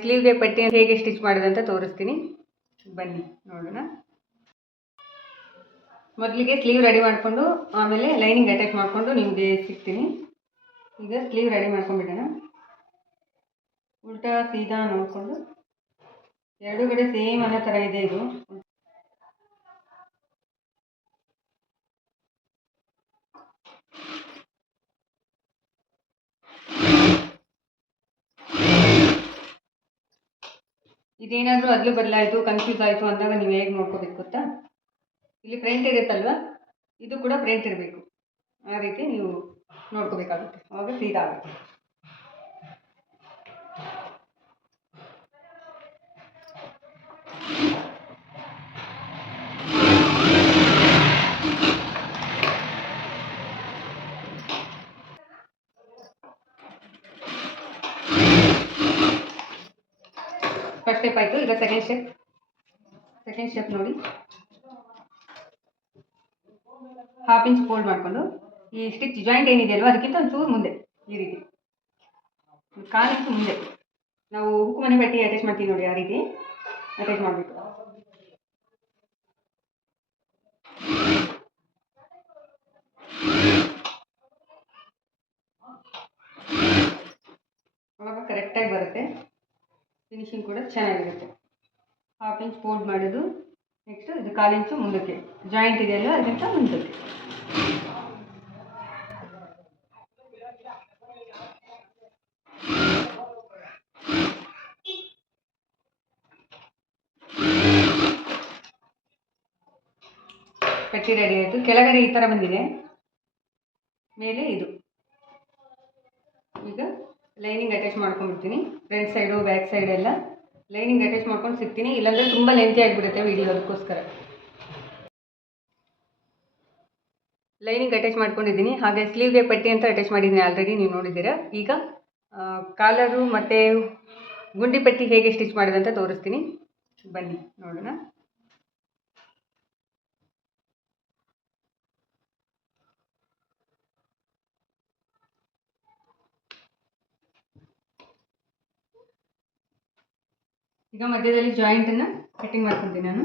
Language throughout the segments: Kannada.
ಸ್ಲೀವ್ಗೆ ಪಟ್ಟಿ ಹೇಗೆ ಸ್ಟಿಚ್ ಮಾಡೋದಂತ ತೋರಿಸ್ತೀನಿ. ಬನ್ನಿ, ನೋಡೋಣ. ಮೊದಲಿಗೆ ಸ್ಲೀವ್ ರೆಡಿ ಮಾಡಿಕೊಂಡು, ಆಮೇಲೆ ಲೈನಿಂಗ್ ಅಟ್ಯಾಚ್ ಮಾಡಿಕೊಂಡು ನಿಮಗೆ ಸಿಗ್ತೀನಿ. ಈಗ ಸ್ಲೀವ್ ರೆಡಿ ಮಾಡ್ಕೊಂಡ್ಬಿಡೋಣ. ಉಲ್ಟಾ ಸೀದಾ ನೋಡಿಕೊಂಡು. ಎರಡು ಕಡೆ ಸೇಮ್ ಅನ್ನೋ ಥರ ಇದೆ ಇದು. ಇದೇನಾದರೂ ಅದ್ಲು ಬದಲಾಯಿತು ಕನ್ಫ್ಯೂಸ್ ಆಯಿತು ಅಂದಾಗ ನೀವು ಹೇಗೆ ನೋಡ್ಕೋಬೇಕು ಗೊತ್ತಾ? ಇಲ್ಲಿ ಪ್ರಿಂಟ್ ಇರುತ್ತಲ್ವ? ಇದು ಕೂಡ ಪ್ರಿಂಟ್ ಇರಬೇಕು. ಆ ರೀತಿ ನೀವು ನೋಡ್ಕೋಬೇಕಾಗುತ್ತೆ. ಅವಾಗ ಸೀದಾ ಆಗುತ್ತೆ. ಸೆಕೆಂಡ್ ಸ್ಟೆಪ್ ಸೆಕೆಂಡ್ ಸ್ಟೆಪ್ ನೋಡಿ. ಹಾಫ್ ಇಂಚ್ ಫೋಲ್ಡ್ ಮಾಡಿಕೊಂಡು ಈ ಸ್ಟಿಚ್ ಜಾಯಿಂಟ್ ಏನಿದೆ ಏನಿದೆಯಲ್ವ ಅದಕ್ಕಿಂತ ಒಂಚೂರು ಮುಂದೆ, ಈ ರೀತಿ. ಕಾಲು ಮುಂದೆ. ನಾವು ಹುಕ್ಕು ಮನೆ ಬಟ್ಟೆ ಅಟ್ಯಾಚ್ ಮಾಡ್ತೀವಿ ನೋಡಿ ಆ ರೀತಿ. ಅಟ್ಯಾಚ್ ಮಾಡಬೇಕು ಅವಾಗ ಕರೆಕ್ಟಾಗಿ ಬರುತ್ತೆ. ಫಿನಿಶಿಂಗ್ ಕೂಡ ಚೆನ್ನಾಗಿರುತ್ತೆ. ಹಾಫ್ ಇಂಚ್ ಫೋಲ್ಡ್ ಮಾಡೋದು ನೆಕ್ಸ್ಟ್ ಇದು ಕಾಲು ಇಂಚು ಮುಂದಕ್ಕೆ. ಜಾಯಿಂಟ್ ಇದೆಯಲ್ಲ ಅದಕ್ಕಿಂತ ಮುಂದಕ್ಕೆ. ಕಟ್ಟಿ ರೆಡಿ ಆಯಿತು. ಕೆಳಗಡೆ ಈ ಥರ ಬಂದಿದೆ. ಮೇಲೆ ಇದು. ಈಗ ಲೈನಿಂಗ್ ಅಟ್ಯಾಚ್ ಮಾಡ್ಕೊಂಡ್ಬಿಡ್ತೀನಿ. ಫ್ರಂಟ್ ಸೈಡು ಬ್ಯಾಕ್ ಸೈಡ್ ಎಲ್ಲ. ಲೈನಿಂಗ್ ಅಟ್ಯಾಚ್ ಮಾಡ್ಕೊಂಡು ಸಿಗ್ತೀನಿ, ಇಲ್ಲಾಂದರೆ ತುಂಬ ಲೆಂತಿ ಆಗಿಬಿಡುತ್ತೆ ವಿಡಿಯೋ ಅದಕ್ಕೋಸ್ಕರ ಲೈನಿಂಗ್ ಅಟ್ಯಾಚ್ ಮಾಡ್ಕೊಂಡಿದ್ದೀನಿ, ಹಾಗೆ ಸ್ಲೀವ್ಗೆ ಪಟ್ಟಿ ಅಂತ ಅಟ್ಯಾಚ್ ಮಾಡಿದ್ದೀನಿ ಆಲ್ರೆಡಿ ನೀವು ನೋಡಿದ್ದೀರಾ. ಈಗ ಕಾಲರು ಮತ್ತು ಗುಂಡಿ ಪಟ್ಟಿ ಹೇಗೆ ಸ್ಟಿಚ್ ಮಾಡೋದಂತ ತೋರಿಸ್ತೀನಿ. ಬನ್ನಿ, ನೋಡೋಣ. ಈಗ ಮಧ್ಯದಲ್ಲಿ ಜಾಯಿಂಟನ್ನು ಕಟ್ಟಿಂಗ್ ಮಾಡ್ಕೊತೀನಿ ನಾನು.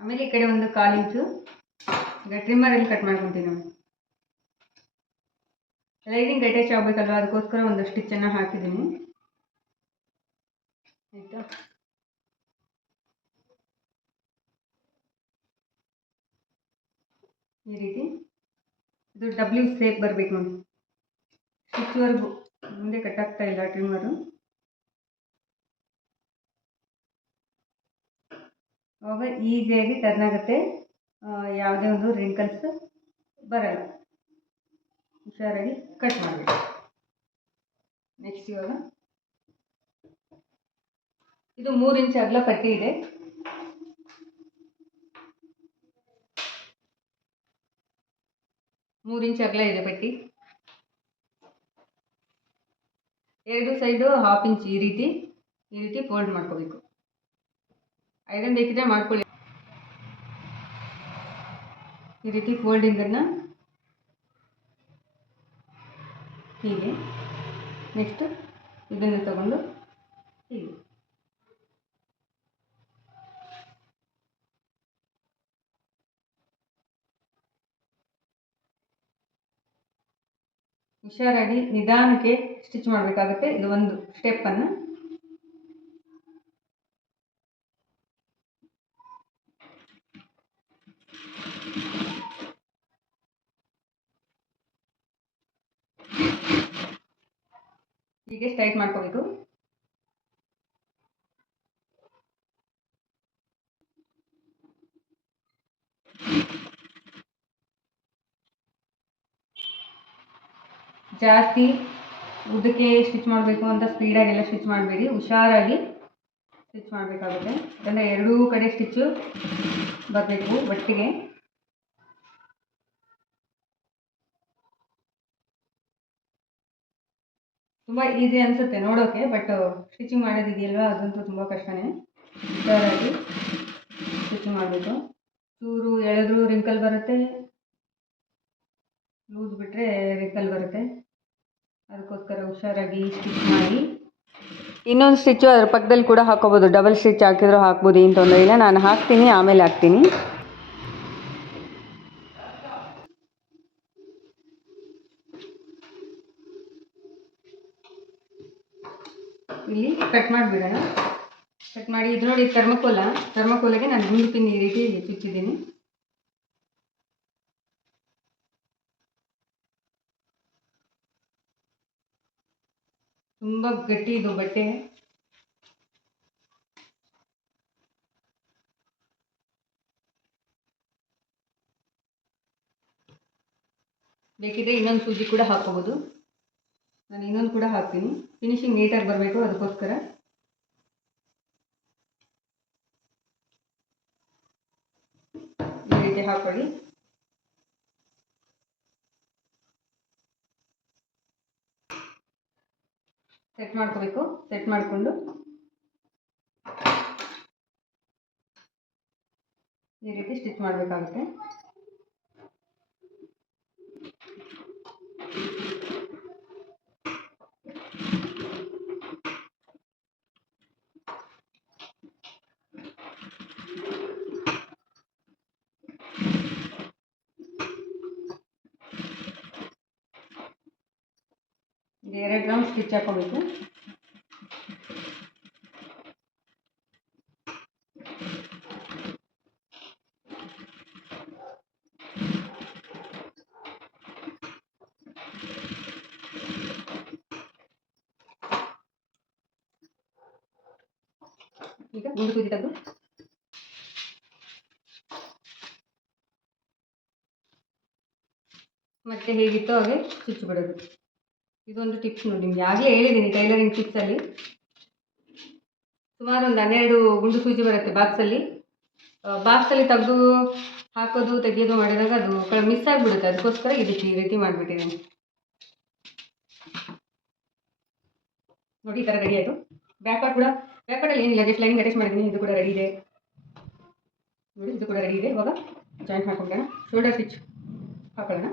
ಆಮೇಲೆ ಈ ಕಡೆ ಒಂದು ಕಾಲು ಇಂಚು. ಈಗ ಟ್ರಿಮ್ಮರಲ್ಲಿ ಕಟ್ ಮಾಡ್ಕೊತೀನಿ ನಾನು. ಲೈನಿಂಗ್ ಅಟ್ಯಾಚ್ ಆಗಬೇಕಲ್ವ ಅದಕ್ಕೋಸ್ಕರ ಒಂದು ಸ್ಟಿಚ್ಚನ್ನು ಹಾಕಿದ್ದೀನಿ. ಆಯಿತಾ? ಈ ರೀತಿ. ಇದು ಡಬ್ಲ್ಯೂ ಸೇಪ್ ಬರಬೇಕು ನೋಡಿ. ಸ್ಟಿಚ್ವರೆಗೂ ಮುಂದೆ ಕಟ್ಟಾಗ್ತಾ ಇಲ್ಲ ಟ್ರಿಮ್ಮರು ಅವಾಗ ಈಸಿಯಾಗಿ ಟರ್ನ್ ಆಗುತ್ತೆ. ಯಾವುದೇ ಒಂದು ರಿಂಕಲ್ಸ್ ಬರಲ್ಲ. ಹುಷಾರಾಗಿ ಕಟ್ ಮಾಡಬೇಕು. ನೆಕ್ಸ್ಟ್ ಇವಾಗ. ಇದು ಮೂರು ಇಂಚ್ ಅಗಲ ಪಟ್ಟಿ ಇದೆ. ಮೂರು ಇಂಚ್ ಅಗಲ ಇದೆ ಪಟ್ಟಿ. ಎರಡು ಸೈಡು ಹಾಫ್ ಇಂಚ್ ಈ ರೀತಿ ಈ ರೀತಿ ಫೋಲ್ಡ್ ಮಾಡ್ಕೋಬೇಕು. ಐರನ್ ಬೇಕಿದ್ರೆ ಮಾಡ್ಕೊಳ್ಳಿ. ಈ ರೀತಿ ಫೋಲ್ಡಿಂಗನ್ನು ಹೀಗೆ ನೆಕ್ಸ್ಟ್ ಇದನ್ನು ತಗೊಂಡು ಹೀಗೆ. ಹುಷಾರಾಗಿ ನಿಧಾನಕ್ಕೆ ಸ್ಟಿಚ್ ಮಾಡಬೇಕಾಗುತ್ತೆ. ಇದು ಒಂದು ಸ್ಟೆಪ್ಪನ್ನು ಹೀಗೆ ಸ್ಟ್ರೈಟ್ ಮಾಡ್ಕೋಬೇಕು. ಜಾಸ್ತಿ ಉದ್ದಕ್ಕೆ ಸ್ಟಿಚ್ ಮಾಡಬೇಕು ಅಂತ ಸ್ಪೀಡಾಗೆಲ್ಲ ಸ್ಟಿಚ್ ಮಾಡಬೇಡಿ, ಹುಷಾರಾಗಿ ಸ್ಟಿಚ್ ಮಾಡಬೇಕಾಗುತ್ತೆ. ಯಾಕಂದರೆ ಎರಡೂ ಕಡೆ ಸ್ಟಿಚ್ಚು ಬರಬೇಕು ಬಟ್ಟೆಗೆ ತುಂಬ ಈಸಿ ಅನಿಸುತ್ತೆ ನೋಡೋಕ್ಕೆ ಬಟ್ ಸ್ಟಿಚಿಂಗ್ ಮಾಡೋದಿದೆಯಲ್ವ? ಅದಂತೂ ತುಂಬ ಕಷ್ಟನೇ. ಹುಷಾರಾಗಿ ಸ್ಟಿಚಿಂಗ್ ಮಾಡಬೇಕು. ಚೂರು ಎಳೆದ್ರು ರಿಂಕಲ್ ಬರುತ್ತೆ. ಲೂಸ್ ಬಿಟ್ಟರೆ ರಿಂಕಲ್ ಬರುತ್ತೆ. ಅದಕ್ಕೋಸ್ಕರ ಹುಷಾರಾಗಿ ಸ್ಟಿಚ್ ಮಾಡಿ. ಇನ್ನೊಂದು ಸ್ಟಿಚ್ಚು ಅದ್ರ ಪಕ್ಕದಲ್ಲಿ ಕೂಡ ಹಾಕೋಬೋದು. ಡಬಲ್ ಸ್ಟಿಚ್ ಹಾಕಿದ್ರು ಹಾಕ್ಬೋದು ಏನು ತೊಂದರೆ ಇಲ್ಲ. ನಾನು ಹಾಕ್ತೀನಿ ಆಮೇಲೆ ಹಾಕ್ತೀನಿ. ಇಲ್ಲಿ ಕಟ್ ಮಾಡಿಬಿಡೋಣ. ಕಟ್ ಮಾಡಿ ಇದು ನೋಡಿ ಥರ್ಮಕೋಲ ಥರ್ಮಕೋಲಿಗೆ ನಾನು ಗುಂಡು ಪಿನ್ ಈ ರೀತಿ ಚುಚ್ಚಿದ್ದೀನಿ. ತುಂಬ ಗಟ್ಟಿ ಇದು ಬಟ್ಟೆ. ಬೇಕಿದ್ರೆ ಇನ್ನೊಂದು ಸೂಜಿ ಕೂಡ ಹಾಕೋಬೋದು ನಾನು ಇನ್ನೊಂದು ಕೂಡ ಹಾಕ್ತೀನಿ. ಫಿನಿಶಿಂಗ್ ನೀಟಾಗಿ ಬರಬೇಕು ಅದಕ್ಕೋಸ್ಕರ. ಈ ರೀತಿ ಹಾಕೊಳ್ಳಿ. ಸೆಟ್ ಮಾಡ್ಕೋಬೇಕು. ಸೆಟ್ ಮಾಡಿಕೊಂಡು. ಈ ರೀತಿ ಸ್ಟಿಚ್ ಮಾಡಬೇಕಾಗುತ್ತೆ ಇದು ಎರಡು ರೌಂಡ್ ಸ್ಟಿಚ್ ಹಾಕೋಬೇಕು. ಈಗ ಗುಂಡು ತೆಗೆದು ಮತ್ತೆ ಹೇಗಿತ್ತು ಹಾಗೆ ಚುಚ್ಚು ಬಿಡೋದು. ಇದೊಂದು ಟಿಪ್ಸ್ ನೋಡಿ ನಿಮ್ಗೆ. ಆಗಲೇ ಹೇಳಿದ್ದೀನಿ ಟೈಲರಿಂಗ್ ಟಿಪ್ಸಲ್ಲಿ ಸುಮಾರು ಒಂದು ಹನ್ನೆರಡು ಗುಂಡು ಸೂಜಿ ಬರುತ್ತೆ ಬಾಕ್ಸಲ್ಲಿ ಬಾಕ್ಸಲ್ಲಿ ತೆಗೆದು ಹಾಕೋದು, ತೆಗೆಯೋದು ಮಾಡಿದಾಗ ಅದು ಮಿಸ್ ಆಗಿಬಿಡುತ್ತೆ. ಅದಕ್ಕೋಸ್ಕರ ಈ ರೀತಿ ಈ ರೀತಿ ಮಾಡಿಬಿಟ್ಟಿದ್ದೀನಿ ನೋಡಿ ಈ ಥರ ರೆಡಿ ಆಯಿತು. ಕೂಡ ಬ್ಯಾಕ್ ಪಾರ್ಟಲ್ಲಿ ಏನಿಲ್ಲ ಜಸ್ಟ್ ಲೈನಿಂಗ್ ಅಟ್ಯಾಚ್ ಮಾಡಿದ್ದೀನಿ ಇದು ಕೂಡ ರೆಡಿ ಇದೆ. ನೋಡಿ, ಇದು ಕೂಡ ರೆಡಿ ಇದೆ. ಇವಾಗ ಜಾಯಿಂಟ್ ಮಾಡ್ಕೊಂಡೋಣ ಶೋಲ್ಡರ್ ಸ್ಟಿಚ್ ಹಾಕೊಳ್ಳೋಣ.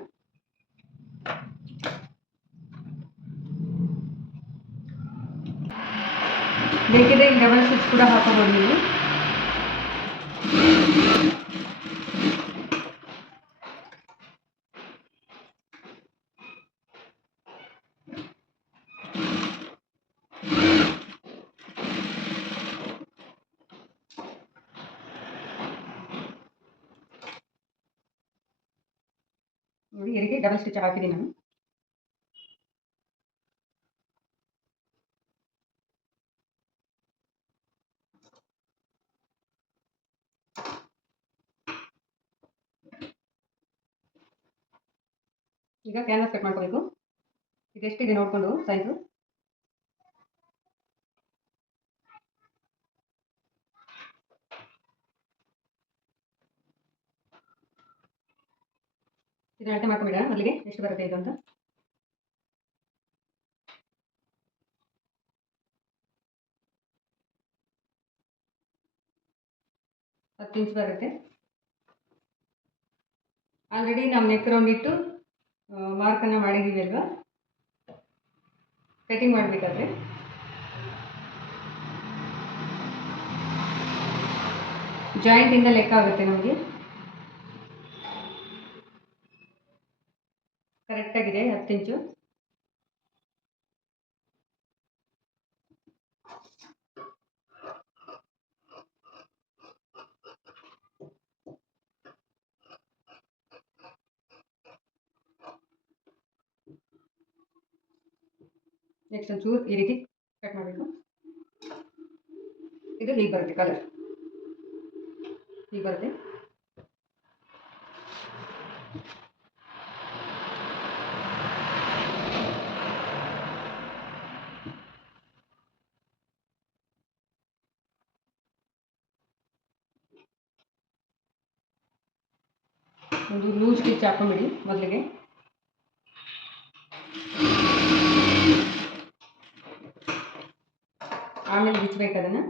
ಬೇಕಿದ್ರೆ ಈ ಡಬಲ್ ಸ್ಟಿಚ್ ಕೂಡ ಹಾಕೋಬೋದು ನೀವು ನೋಡಿ ಈ ರೀತಿ ಡಬಲ್ ಸ್ಟಿಚ್ ಹಾಕಿದ್ದೀನಿ ನಾನು ಈಗ ಕ್ಯಾನ್ವಾಸ್ ಕಟ್ ಮಾಡ್ಕೋಬೇಕು. ಇದೆಷ್ಟಿದೆ ನೋಡಿಕೊಂಡು ಸೈಜು ಇದನ್ನ ಅಳತೆ ಮಾಡ್ಕೊಂಬಿಡೋಣ ಮೊದಲಿಗೆ? ಎಷ್ಟು ಬರುತ್ತೆ ಇದು ಅಂತ? ಹತ್ತು ಇಂಚ್ ಬರುತ್ತೆ. ಆಲ್ರೆಡಿ ನಾವು ನೆಕ್ ರೌಂಡ್ ಇಟ್ಟು ಮಾರ್ಕನ್ನು ಮಾಡಿದ್ದೀವಿ ಅಲ್ವಾ? ಕಟಿಂಗ್ ಮಾಡಬೇಕಾದ್ರೆ? ಜಾಯಿಂಟಿಂದ ಲೆಕ್ಕ ಆಗುತ್ತೆ ನಮಗೆ. ಕರೆಕ್ಟಾಗಿದೆ ಹತ್ತು ಇಂಚು ನೆಕ್ಸ್ಟ್ ಒಂಚೂರು ಈ ರೀತಿ ಕಟ್ ಮಾಡಬೇಕು ಇದು ಹೀಗೆ ಬರುತ್ತೆ ಕಲರ್ ಹೀಗೆ ಬರುತ್ತೆ ಒಂದು ಲೂಸ್ ಸ್ಟಿಚ್ ಹಾಕೊಂಬಿಡಿ ಮೊದಲಿಗೆ ఆనియన్ బిచ్చిపోయి కదనా?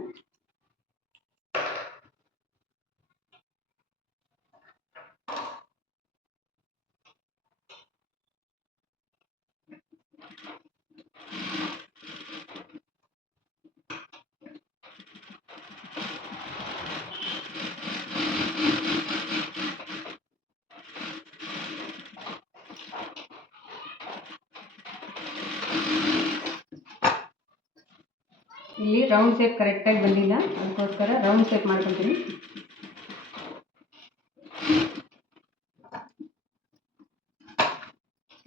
ಇಲ್ಲಿ ರೌಂಡ್ ಶೇಪ್ ಕರೆಕ್ಟಾಗಿ ಬಂದಿಲ್ಲ. ಅದಕ್ಕೋಸ್ಕರ ರೌಂಡ್ ಶೇಪ್ ಮಾಡ್ಕೊತೀನಿ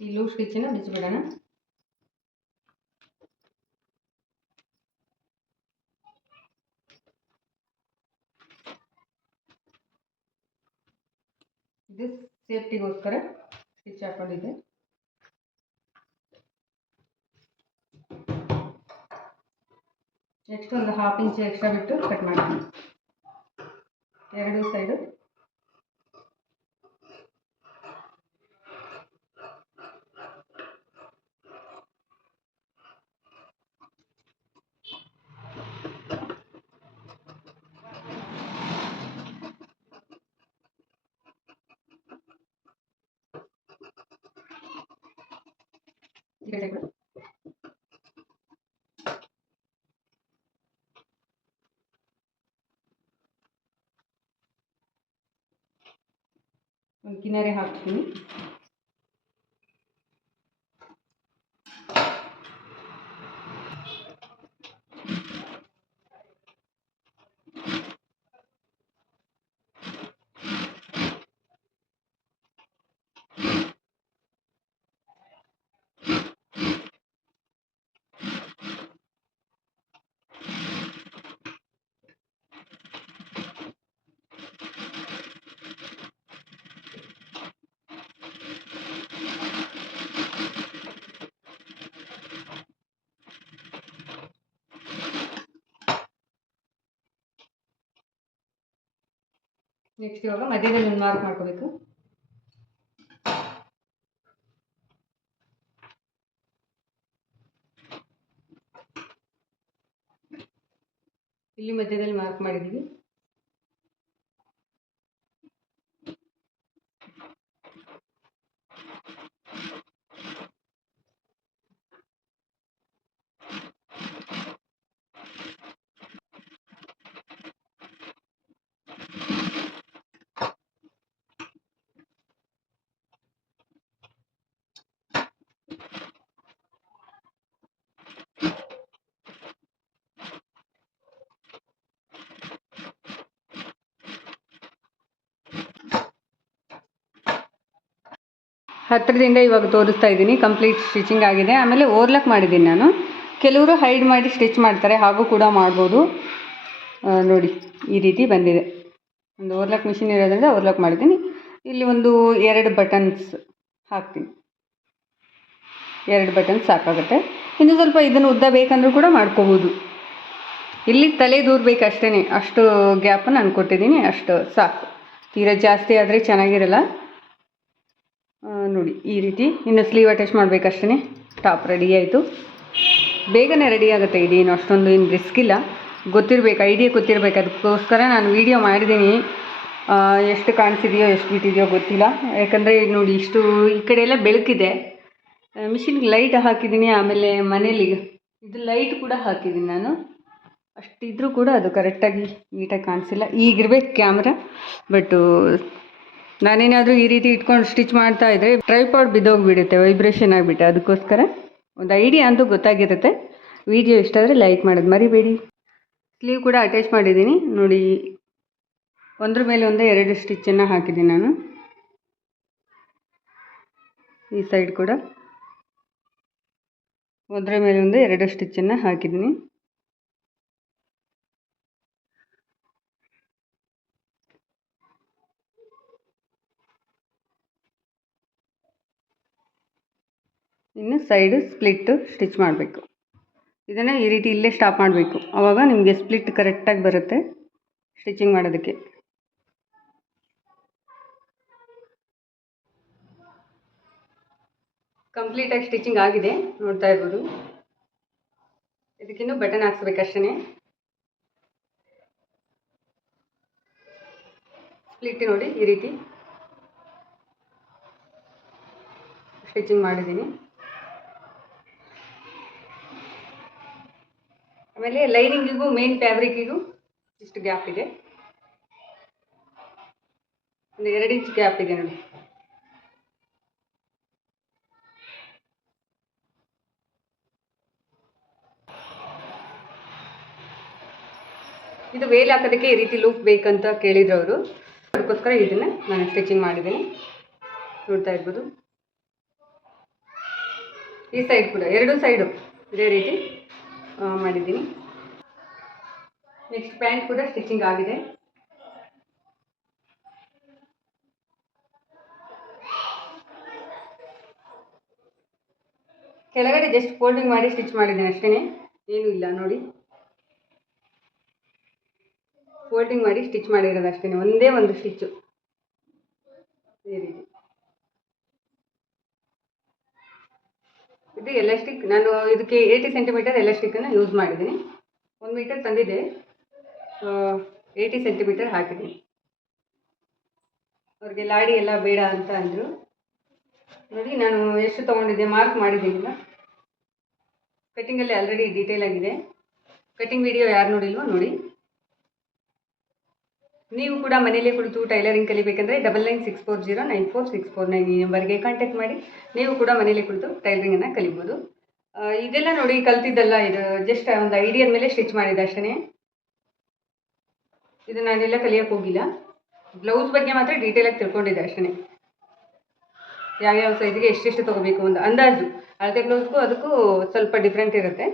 ಈ ಲೂಸ್ ಸ್ಟಿಚ್ಚನ್ನು ಬಿಚ್ಚಿಬಿಡೋಣ ಇದು ಸೇಫ್ಟಿಗೋಸ್ಕರ ಹಾಫ್ ಇಂಚ್ ಎಕ್ಸ್ಟ್ರಾ ಬಿಟ್ಟು ಕಟ್ ಮಾಡ್ತೀನಿ ಎರಡು ಸೈಡು ಈ ಕಿನಾರೆ ಹಾಕ್ತೀನಿ. ನೆಕ್ಸ್ಟ್ ಇವಾಗ ಮಧ್ಯದಲ್ಲಿ ಒಂದು ಮಾರ್ಕ್ ಮಾಡ್ಕೋಬೇಕು. ಇಲ್ಲಿ ಮಧ್ಯದಲ್ಲಿ ಮಾರ್ಕ್ ಮಾಡಿದ್ದೀವಿ. ಹತ್ತಿರದಿಂದ ಇವಾಗ ತೋರಿಸ್ತಾ ಇದ್ದೀನಿ. ಕಂಪ್ಲೀಟ್ ಸ್ಟಿಚಿಂಗ್ ಆಗಿದೆ. ಆಮೇಲೆ ಓರ್ಲಕ್ ಮಾಡಿದ್ದೀನಿ ನಾನು. ಕೆಲವರು ಹೈಡ್ ಮಾಡಿ ಸ್ಟಿಚ್ ಮಾಡ್ತಾರೆ. ಹಾಗೂ ಕೂಡ ಮಾಡ್ಬೋದು. ನೋಡಿ, ಈ ರೀತಿ ಬಂದಿದೆ. ಒಂದು ಓರ್ಲಕ್ ಮಿಷಿನ್ ಇರೋದ್ರಿಂದ ಓರ್ಲಕ್ ಮಾಡಿದ್ದೀನಿ. ಇಲ್ಲಿ ಒಂದು ಎರಡು ಬಟನ್ಸ್ ಹಾಕ್ತೀನಿ. ಎರಡು ಬಟನ್ಸ್ ಸಾಕಾಗುತ್ತೆ. ಇನ್ನು ಸ್ವಲ್ಪ ಇದನ್ನು ಉದ್ದ ಬೇಕಂದ್ರೂ ಕೂಡ ಮಾಡ್ಕೋಬೋದು. ಇಲ್ಲಿ ತಲೆ ದೂರಬೇಕು ಅಷ್ಟೇ ಅಷ್ಟು ಗ್ಯಾಪನ್ನು ನಾನು ಕೊಟ್ಟಿದ್ದೀನಿ ಅಷ್ಟು ಸಾಕು. ತೀರಾ ಜಾಸ್ತಿ ಆದರೆ ಚೆನ್ನಾಗಿರಲ್ಲ. ನೋಡಿ, ಈ ರೀತಿ ಇನ್ನು ಸ್ಲೀವ್ ಅಟ್ಯಾಚ್ ಮಾಡಬೇಕಷ್ಟೇ ಟಾಪ್ ರೆಡಿ ಆಯಿತು. ಬೇಗನೆ ರೆಡಿ ಆಗುತ್ತೆ ಇದೇನು ಅಷ್ಟೊಂದು ಏನು ರಿಸ್ಕ್ ಇಲ್ಲ. ಗೊತ್ತಿರಬೇಕು ಐಡಿಯಾ ಗೊತ್ತಿರಬೇಕು. ಅದಕ್ಕೋಸ್ಕರ ನಾನು ವೀಡಿಯೋ ಮಾಡಿದ್ದೀನಿ. ಎಷ್ಟು ಕಾಣಿಸಿದೆಯೋ, ಎಷ್ಟು ಬಿಟ್ಟಿದೆಯೋ ಗೊತ್ತಿಲ್ಲ. ಯಾಕಂದರೆ ನೋಡಿ, ಇಷ್ಟು ಈ ಕಡೆ ಎಲ್ಲ ಬೆಳಕಿದೆ. ಮಿಷಿನ್ಗೆ ಲೈಟ್ ಹಾಕಿದ್ದೀನಿ, ಆಮೇಲೆ ಮನೇಲಿ ಇದು ಲೈಟ್ ಕೂಡ ಹಾಕಿದ್ದೀನಿ ನಾನು. ಅಷ್ಟಿದ್ರೂ ಕೂಡ ಅದು ಕರೆಕ್ಟಾಗಿ ನೀಟಾಗಿ ಕಾಣಿಸಿಲ್ಲ. ಈಗಿರ್ಬೇಕು ಕ್ಯಾಮ್ರಾ ಬಟ್ಟು ನಾನೇನಾದರೂ ಈ ರೀತಿ ಇಟ್ಕೊಂಡು ಸ್ಟಿಚ್ ಮಾಡ್ತಾ ಇದ್ದರೆ ಟ್ರೈಪಾಡ್ ಬಿದ್ದೋಗಿಬಿಡುತ್ತೆ, ವೈಬ್ರೇಷನ್ ಆಗಿಬಿಟ್ಟೆ ಅದಕ್ಕೋಸ್ಕರ ಒಂದು ಐಡಿಯಾ ಅಂತೂ ಗೊತ್ತಾಗಿರುತ್ತೆ. ವಿಡಿಯೋ ಇಷ್ಟ ಆದರೆ ಲೈಕ್ ಮಾಡೋದು ಮರಿಬೇಡಿ. ಸ್ಲೀವ್ ಕೂಡ ಅಟ್ಯಾಚ್ ಮಾಡಿದ್ದೀನಿ. ನೋಡಿ, ಒಂದ್ರ ಮೇಲೆ ಒಂದೇ ಎರಡು ಸ್ಟಿಚ್ಚನ್ನು ಹಾಕಿದ್ದೀನಿ ನಾನು. ಈ ಸೈಡ್ ಕೂಡ. ಒಂದರ ಮೇಲೆ ಒಂದು ಎರಡು ಸ್ಟಿಚ್ಚನ್ನು ಹಾಕಿದ್ದೀನಿ. ಇನ್ನು ಸೈಡು ಸ್ಪ್ಲಿಟ್ಟು ಸ್ಟಿಚ್ ಮಾಡಬೇಕು. ಇದನ್ನು ಈ ರೀತಿ ಇಲ್ಲೇ ಸ್ಟಾಪ್ ಮಾಡಬೇಕು. ಆವಾಗ ನಿಮಗೆ ಸ್ಪ್ಲಿಟ್ ಕರೆಕ್ಟಾಗಿ ಬರುತ್ತೆ ಸ್ಟಿಚಿಂಗ್ ಮಾಡೋದಕ್ಕೆ. ಕಂಪ್ಲೀಟಾಗಿ ಸ್ಟಿಚಿಂಗ್ ಆಗಿದೆ, ನೋಡ್ತಾ ಇರ್ಬೋದು. ಇದಕ್ಕಿನ್ನೂ ಬಟನ್ ಹಾಕ್ಸ್ಬೇಕಷ್ಟೇ ಸ್ಪ್ಲಿಟ್ ನೋಡಿ ಈ ರೀತಿ ಸ್ಟಿಚಿಂಗ್ ಮಾಡಿದ್ದೀನಿ. ಆಮೇಲೆ ಲೈನಿಂಗಿಗೂ ಮೇನ್ ಫ್ಯಾಬ್ರಿಕ್ಕಿಗೂ ಇಷ್ಟು ಗ್ಯಾಪ್ ಇದೆ. ಒಂದು ಎರಡು ಇಂಚ್ ಗ್ಯಾಪ್ ಇದೆ ನೋಡಿ. ಇದು ವೇಲ್ ಹಾಕೋದಕ್ಕೆ ಈ ರೀತಿ ಲೂಪ್ ಬೇಕಂತ ಕೇಳಿದ್ರು ಅವರು. ಅದಕ್ಕೋಸ್ಕರ ಇದನ್ನ ನಾನು ಸ್ಟಿಚಿಂಗ್ ಮಾಡಿದ್ದೀನಿ. ನೋಡ್ತಾ ಇರ್ಬೋದು. ಈ ಸೈಡ್ ಕೂಡ, ಎರಡು ಸೈಡು ಇದೇ ರೀತಿ. ಮಾಡಿದ್ದೀನಿ. ನೆಕ್ಸ್ಟ್ ಪ್ಯಾಂಟ್ ಕೂಡ ಸ್ಟಿಚಿಂಗ್ ಆಗಿದೆ. ಕೆಳಗಡೆ ಜಸ್ಟ್ ಫೋಲ್ಡಿಂಗ್ ಮಾಡಿ ಸ್ಟಿಚ್ ಮಾಡಿದ್ದೀನಿ ಅಷ್ಟೇ ಏನೂ ಇಲ್ಲ, ನೋಡಿ. ಫೋಲ್ಡಿಂಗ್ ಮಾಡಿ ಸ್ಟಿಚ್ ಮಾಡಿರೋದು ಅಷ್ಟೇ ಒಂದೇ ಒಂದು ಸ್ಟಿಚ್ಚು ಈ ಇದು ಎಲಾಸ್ಟಿಕ್ ನಾನು ಇದಕ್ಕೆ ಏಯ್ಟಿ ಸೆಂಟಿಮೀಟರ್ ಎಲಾಸ್ಟಿಕ್ಕನ್ನು ಯೂಸ್ ಮಾಡಿದ್ದೀನಿ. ಒಂದು ಮೀಟರ್ ತಂದಿದ್ದೆ ಏಯ್ಟಿ ಸೆಂಟಿಮೀಟರ್ ಹಾಕಿದ್ದೀನಿ. ಅವ್ರಿಗೆ ಲಾಡಿ ಎಲ್ಲ ಬೇಡ ಅಂತ ಅಂದರು. ನೋಡಿ, ನಾನು ಎಷ್ಟು ತೊಗೊಂಡಿದ್ದೆ ಮಾರ್ಕ್ ಮಾಡಿದ್ದೀನಿಲ್ಲ ಕಟ್ಟಿಂಗಲ್ಲಿ ಆಲ್ರೆಡಿ ಡೀಟೇಲ್ ಆಗಿದೆ. ಕಟ್ಟಿಂಗ್ ವಿಡಿಯೋ ಯಾರು ನೋಡಿಲ್ವೋ ನೋಡಿ. ನೀವು ಕೂಡ ಮನೆಯಲ್ಲೇ ಕುಳಿತು tailoring ಕಲಿಬೇಕಂದ್ರೆ double nine six four zero nine four six four nine ಈ ನಂಬರ್ಗೆ ಕಾಂಟ್ಯಾಕ್ಟ್ ಮಾಡಿ. ನೀವು ಕೂಡ ಮನೆಯಲ್ಲೇ ಕುಳಿತು ಟೈಲರಿಂಗನ್ನು ಕಲಿಬೋದು. ಇದೆಲ್ಲ ನೋಡಿ ಕಲ್ತಿದ್ದಲ್ಲ, ಇದು ಜಸ್ಟ್ ಒಂದು ಐಡಿಯಾದ ಮೇಲೆ ಸ್ಟಿಚ್ ಮಾಡಿದೆ ಅಷ್ಟೇ ಇದು ನಾನೆಲ್ಲ ಕಲಿಯೋಕ್ಕೆ ಹೋಗಿಲ್ಲ. ಬ್ಲೌಸ್ ಬಗ್ಗೆ ಮಾತ್ರ ಡೀಟೇಲಾಗಿ ತಿಳ್ಕೊಂಡಿದ್ದೆ ಅಷ್ಟೇ ಯಾವ್ಯಾವ ಸೈಜ್ಗೆ ಎಷ್ಟೆಷ್ಟು ತೊಗೋಬೇಕು ಒಂದು ಅಂದಾಜು. ಅಳತೆ ಬ್ಲೌಸ್ಗೂ ಅದಕ್ಕೂ ಸ್ವಲ್ಪ ಡಿಫ್ರೆಂಟ್ ಇರುತ್ತೆ.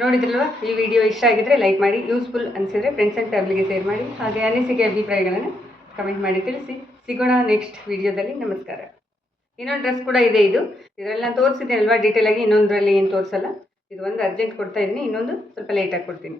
ನೋಡಿದ್ರಲ್ವ? ಈ ವಿಡಿಯೋ ಇಷ್ಟ ಆಗಿದ್ರೆ ಲೈಕ್ ಮಾಡಿ ಯೂಸ್ಫುಲ್ ಅನಿಸಿದ್ರೆ ಫ್ರೆಂಡ್ಸ್ ಆ್ಯಂಡ್ ಫ್ಯಾಮಿಲಿಗೆ ಶೇರ್ ಮಾಡಿ, ಹಾಗೆ ಅನಿಸಿಕೆ ಅಭಿಪ್ರಾಯಗಳನ್ನು ಕಮೆಂಟ್ ಮಾಡಿ ತಿಳಿಸಿ. ಸಿಗೋಣ ನೆಕ್ಸ್ಟ್ ವಿಡಿಯೋದಲ್ಲಿ ನಮಸ್ಕಾರ. ಇನ್ನೊಂದು ಡ್ರೆಸ್ ಕೂಡ ಇದೆ ಇದು. ಇದರಲ್ಲಿ ನಾನು ತೋರಿಸಿದ್ದೀನಲ್ವಾ ಡೀಟೇಲಾಗಿ ಇನ್ನೊಂದರಲ್ಲಿ ಏನು ತೋರಿಸಲ್ಲ? ಇದು ಒಂದು ಅರ್ಜೆಂಟ್ ಕೊಡ್ತಾ ಇದ್ದೀನಿ. ಇನ್ನೊಂದು ಸ್ವಲ್ಪ ಲೇಟಾಗಿ ಕೊಡ್ತೀನಿ.